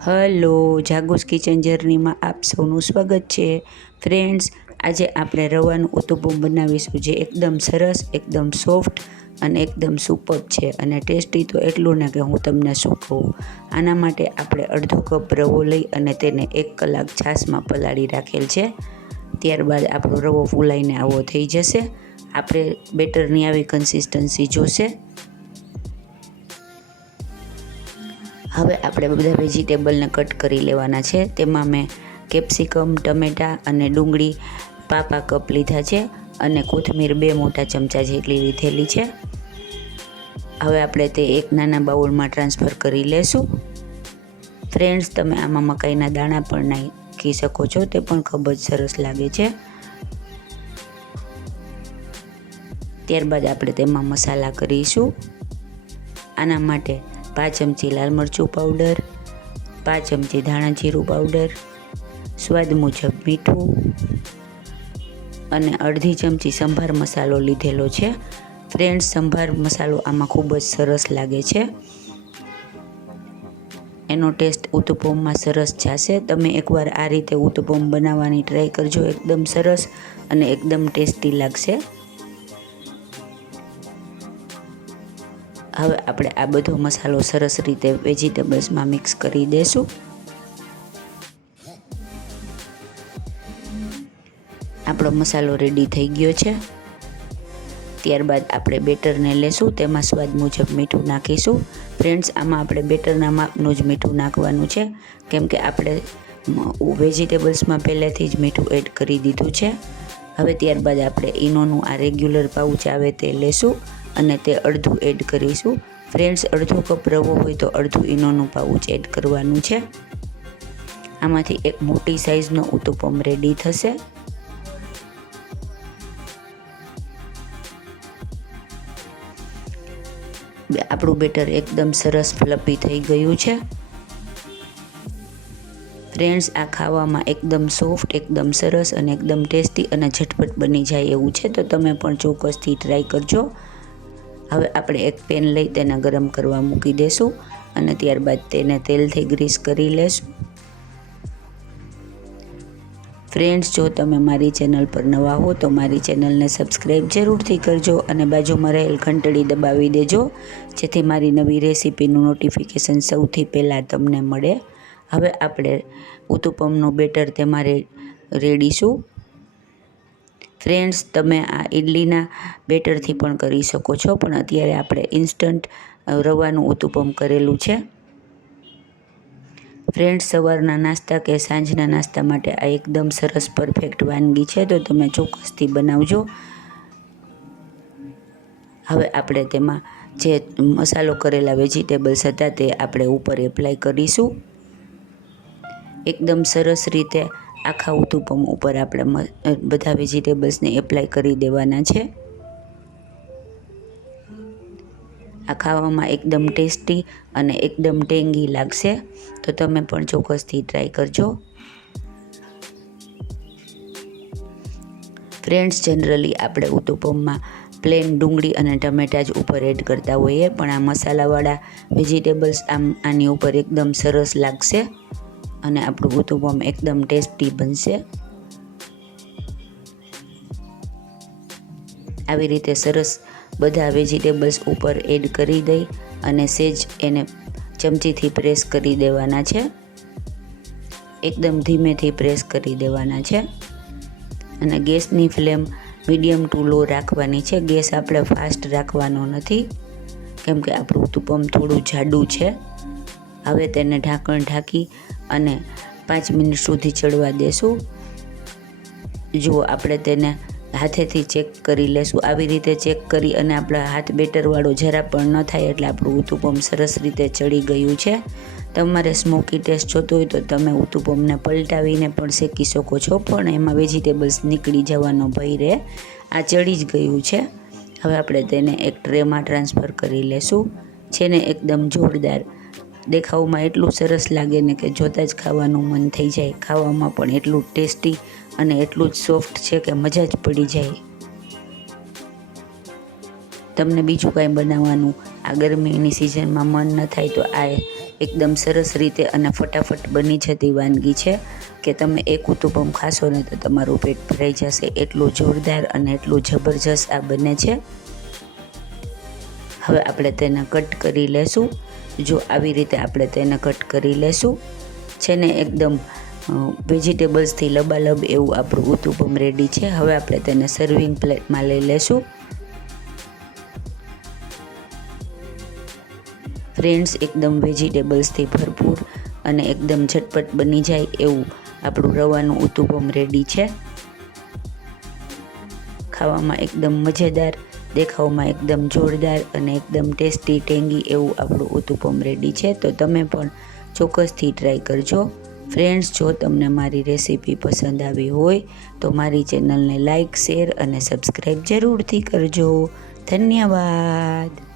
Hello, જાગુસ kitchen જર્નીમાં આપ સૌનું સ્વાગત છે. ફ્રેન્ડ્સ, આજે આપણે રવાનું ઉત્તપમ બનાવીશું, જે એકદમ સરસ, એકદમ સોફ્ટ અને એકદમ સુપર છે. અને ટેસ્ટી તો એટલું ને કે હું તમને શું કહું. આના માટે આપણે અડધો કપ રવો લઈ અને તેને 1 કલાક છાશમાં પલાળી રાખેલ છે. ત્યારબાદ આપણો રવો ફૂલાઈને આવો થઈ જશે. આપણે બેટરની આવી કન્સિસ્ટન્સી જોશે. હવે આપણે બધા વેજીટેબલને કટ કરી લેવાના છે. તેમાં મેં કેપ્સિકમ, ટમેટાં અને ડુંગળી પાપા કપ લીધા છે અને કોથમીર 2 મોટા ચમચા જેટલી લીધેલી છે. હવે આપણે તે એક નાના બાઉલમાં ટ્રાન્સફર કરી લેશું. ફ્રેન્ડ્સ, તમે આમાં મકાઈના દાણા પણ નાખી શકો છો, તે પણ ખૂબ જ સરસ લાગે છે. ત્યારબાદ આપણે તેમાં મસાલા કરીશું. આના માટે 5 ચમચી લાલ મરચું પાવડર, 5 ચમચી ધાણા જીરું પાવડર, સ્વાદ મુજબ મીઠું અને અડધી ચમચી સંભાર મસાલો લીધેલો છે. ફ્રેન્ડ્સ, સંભાર મસાલો આમાં ખૂબ જ સરસ લાગે છે. એનો ટેસ્ટ ઉત્તપમમાં સરસ જશે. તમે એકવાર આ રીતે ઉત્તપમ બનાવવાની ટ્રાય કરજો. એકદમ સરસ અને એકદમ ટેસ્ટી લાગશે. હવે આપણે આ બધો મસાલો સરસ રીતે વેજીટેબલ્સમાં મિક્સ કરી દઈશું. આપણો મસાલો રેડી થઈ ગયો છે. ત્યારબાદ આપણે બેટરને લેશું. તેમાં સ્વાદ મુજબ મીઠું નાખીશું. ફ્રેન્ડ્સ, આમાં આપણે બેટરના માપનું જ મીઠું નાખવાનું છે, કેમ કે આપણે વેજીટેબલ્સમાં પહેલેથી જ મીઠું એડ કરી દીધું છે. હવે ત્યારબાદ આપણે ઈનોનું આ રેગ્યુલર પાઉચ આવે તે લેશું અને તે અડધું એડ કરીશું. ફ્રેન્ડ્સ, અડધો કપ રવો હોય તો અડધું ઈનોનું પાઉચ એડ કરવાનું છે. આમાંથી એક મોટી સાઇઝનો ઉત્તપમ રેડી થશે. આપણું બેટર એકદમ સરસ ફ્લફી થઈ ગયું છે. ફ્રેન્ડ્સ, આ ખાવામાં એકદમ સોફ્ટ, એકદમ સરસ અને એકદમ ટેસ્ટી અને ઝટપટ બની જાય એવું છે, તો તમે પણ ચોક્કસથી ટ્રાય કરજો. હવે આપણે એક પેન લઈ તેને ગરમ કરવા મૂકી દઈશું અને ત્યારબાદ તેને તેલથી ગ્રીસ કરી લેશું. ફ્રેન્ડ્સ, જો તમે મારી ચેનલ પર નવા હો તો મારી ચેનલને સબસ્ક્રાઈબ જરૂરથી કરજો અને બાજુમાં રહેલ ઘંટડી દબાવી દેજો, જેથી મારી નવી રેસીપીનું નોટિફિકેશન સૌથી પહેલાં તમને મળે. હવે આપણે ઉત્તપમનું બેટર તેમાં રેડીશું. ફ્રેન્ડ્સ, તમે આ ઇડલીના બેટરથી પણ કરી શકો છો, પણ અત્યારે આપણે ઇન્સ્ટન્ટ રવાનું ઉત્તપમ કરેલું છે. ફ્રેન્ડ્સ, સવારના નાસ્તા કે સાંજના નાસ્તા માટે આ એકદમ સરસ પરફેક્ટ વાનગી છે, તો તમે ચોક્કસથી બનાવજો. હવે આપણે તેમાં જે મસાલો કરેલા વેજીટેબલ્સ હતા તે આપણે ઉપર એપ્લાય કરીશું. એકદમ સરસ રીતે આખા ઉત્તપમ ઉપર આપણે બધા વેજીટેબલ્સને એપ્લાય કરી દેવાના છે. આ ખાવામાં એકદમ ટેસ્ટી અને એકદમ ટેંગી લાગશે, તો તમે પણ ચોક્કસથી ટ્રાય કરજો. ફ્રેન્ડ્સ, જનરલી આપણે ઉત્તપમમાં પ્લેન ડુંગળી અને ટમેટાં જ ઉપર એડ કરતા હોઈએ, પણ આ મસાલાવાળા વેજીટેબલ્સ આની ઉપર એકદમ સરસ લાગશે અને આપણું ઉત્તપમ એકદમ ટેસ્ટી બનશે. આવી રીતે સરસ બધા વેજીટેબલ્સ ઉપર એડ કરી દઈ અને સેજ એને ચમચીથી પ્રેસ કરી દેવાના છે. એકદમ ધીમેથી પ્રેસ કરી દેવાના છે અને ગેસની ફ્લેમ મીડિયમ ટુ લો રાખવાની છે. ગેસ આપણે ફાસ્ટ રાખવાનો નથી, કેમ કે આપણું ઉત્તપમ થોડું જાડું છે. હવે તેને ઢાંકણ ઢાંકી અને 5 મિનિટ સુધી ચડવા દેશું. જુઓ, આપણે તેને હાથેથી ચેક કરી લેશું. આવી રીતે ચેક કરી અને આપણા હાથ બેટરવાળો જરા પણ ન થાય એટલે આપણું ઉત્તપમ સરસ રીતે ચડી ગયું છે. તમારે સ્મોકી ટેસ્ટ જોતો હોય તો તમે ઉત્તપમને પલટાવીને પણ શેકી શકો છો, પણ એમાં વેજીટેબલ્સ નીકળી જવાનો ભય રહે. આ ચડી જ ગયું છે. હવે આપણે તેને એક ટ્રેમાં ટ્રાન્સફર કરી લેશું. છે ને એકદમ જોરદાર, દેખાવમાં એટલું સરસ લાગે ને કે જોતાં જ ખાવાનું મન થઈ જાય. ખાવામાં પણ એટલું ટેસ્ટી અને એટલું જ સોફ્ટ છે કે મજા જ પડી જાય. તમને બીજું કાંઈ બનાવવાનું આ ગરમીની સિઝનમાં મન ન થાય તો આ એકદમ સરસ રીતે અને ફટાફટ બની જતી વાનગી છે કે તમે એક ઉત્તપમ ખાશો ને તો તમારું પેટ ભરાઈ જશે, એટલું જોરદાર અને એટલું જબરજસ્ત આ બને છે. હવે આપણે તેને કટ કરી લેશું. જો આવી રીતે આપણે તેને કટ કરી લેશું છે ને, એકદમ વેજીટેબલ્સથી લબાલબ એવું આપણું ઉત્તપમ રેડી છે. હવે આપણે તેને સર્વિંગ પ્લેટમાં લઈ લેશું. ફ્રેન્ડ્સ, એકદમ વેજીટેબલ્સથી ભરપૂર અને એકદમ ઝટપટ બની જાય એવું આપણું રવાનું ઉત્તપમ રેડી છે. ખાવામાં એકદમ મજેદાર, દેખાવમાં એકદમ જોરદાર અને એકદમ ટેસ્ટી ટેંગી એવું આપણું ઉત્તપમ રેડી છે. તો તમે પણ ચોક્કસથી ટ્રાય કરજો. ફ્રેન્ડ્સ, જો તમને મારી રેસીપી પસંદ આવી હોય તો મારી ચેનલને લાઇક, શેર અને સબસ્ક્રાઈબ જરૂરથી કરજો. ધન્યવાદ.